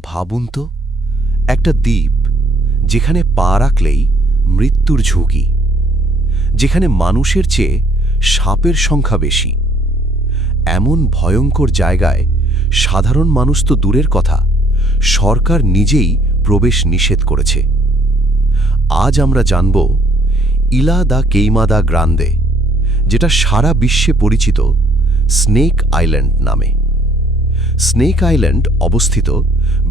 ভাবুন তো, একটা দ্বীপ যেখানে পা রাখলেই মৃত্যুর ঝুঁকি, যেখানে মানুষের চেয়ে সাপের সংখ্যা বেশি। এমন ভয়ঙ্কর জায়গায় সাধারণ মানুষ তো দূরের কথা, সরকার নিজেই প্রবেশ নিষেধ করেছে। আজ আমরা জানব ইলা দা কেইমাদা গ্রান্দে, যেটা সারা বিশ্বে পরিচিত স্নেক আইল্যান্ড নামে। স্নেক আইল্যান্ড অবস্থিত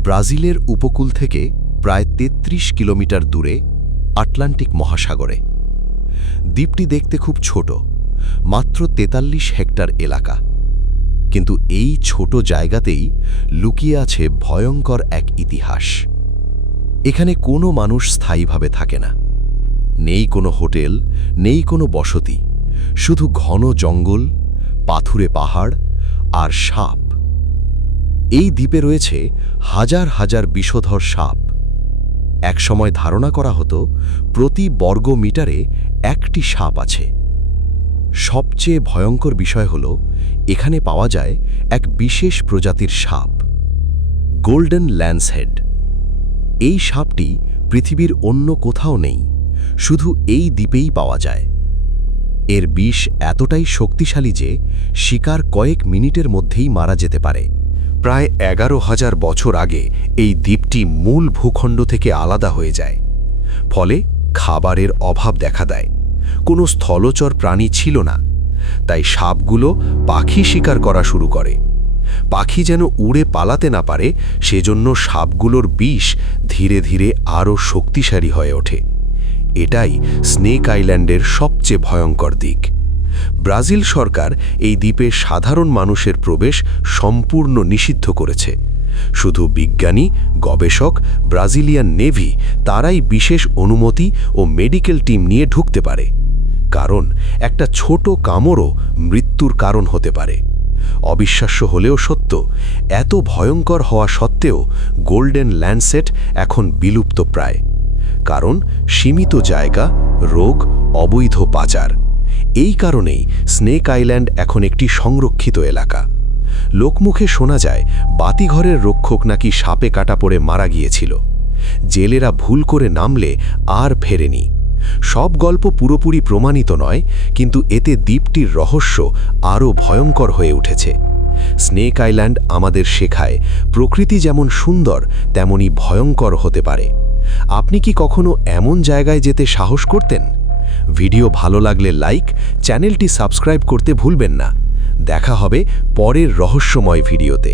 ব্রাজিলের উপকূল থেকে প্রায় ৩৩ কিলোমিটার দূরে আটলান্টিক মহাসাগরে। দ্বীপটি দেখতে খুব ছোট, মাত্র ৪৩ হেক্টর এলাকা, কিন্তু এই ছোট জায়গাতেই লুকিয়ে আছে ভয়ঙ্কর এক ইতিহাস। এখানে কোনো মানুষ স্থায়ীভাবে থাকে না, নেই কোনো হোটেল, নেই কোনো বসতি, শুধু ঘন জঙ্গল, পাথুরে পাহাড় আর সাপ। এই দ্বীপে রয়েছে হাজার হাজার বিষধর সাপ। একসময় ধারণা করা হতো প্রতি বর্গ মিটারে একটি সাপ আছে। সবচেয়ে ভয়ঙ্কর বিষয় হল এখানে পাওয়া যায় এক বিশেষ প্রজাতির সাপ, গোল্ডেন ল্যান্সহেড। এই সাপটি পৃথিবীর অন্য কোথাও নেই, শুধু এই দ্বীপেই পাওয়া যায়। এর বিষ এতটাই শক্তিশালী যে শিকার কয়েক মিনিটের মধ্যেই মারা যেতে পারে। প্রায় ১১,০০০ বছর আগে এই দ্বীপটি মূল ভূখণ্ড থেকে আলাদা হয়ে যায়, ফলে খাবারের অভাব দেখা দেয়। কোনো স্থলচর প্রাণী ছিল না, তাই সাপগুলো পাখি শিকার করা শুরু করে। পাখি যেন উড়ে পালাতে না পারে, সেজন্য সাপগুলোর বিষ ধীরে ধীরে আরও শক্তিশালী হয়ে ওঠে। এটাই স্নেক আইল্যান্ডের সবচেয়ে ভয়ঙ্কর দিক। ব্রাজিল সরকার এই দ্বীপে সাধারণ মানুষের প্রবেশ সম্পূর্ণ নিষিদ্ধ করেছে। শুধু বিজ্ঞানী, গবেষক, ব্রাজিলিয়ান নেভি তারাই বিশেষ অনুমতি ও মেডিকেল টিম নিয়ে ঢুকতে পারে, কারণ একটা ছোট কামড়ও মৃত্যুর কারণ হতে পারে। অবিশ্বাস্য হলেও সত্য, এত ভয়ঙ্কর হওয়া সত্ত্বেও গোল্ডেন ল্যান্ডসেট এখন বিলুপ্ত প্রায়, কারণ সীমিত জায়গা, রোগ, অবৈধ পাচার। এই কারণেই স্নেক আইল্যান্ড এখন একটি সংরক্ষিত এলাকা। লোকমুখে শোনা যায় বাতিঘরের রক্ষক নাকি সাপে কাটা পড়ে মারা গিয়েছিল। জেলেরা ভুল করে নামলে আর ফেরেনি। সব গল্প পুরোপুরি প্রমাণিত নয়, কিন্তু এতে দ্বীপটির রহস্য আরও ভয়ঙ্কর হয়ে উঠেছে। স্নেক আইল্যান্ড আমাদের শেখায় প্রকৃতি যেমন সুন্দর তেমনি ভয়ঙ্কর হতে পারে। আপনি কি কখনো এমন জায়গায় যেতে সাহস করতেন? ভিডিও ভালো লাগলে লাইক, চ্যানেলটি সাবস্ক্রাইব করতে ভুলবেন না। দেখা হবে পরের রহস্যময় ভিডিওতে।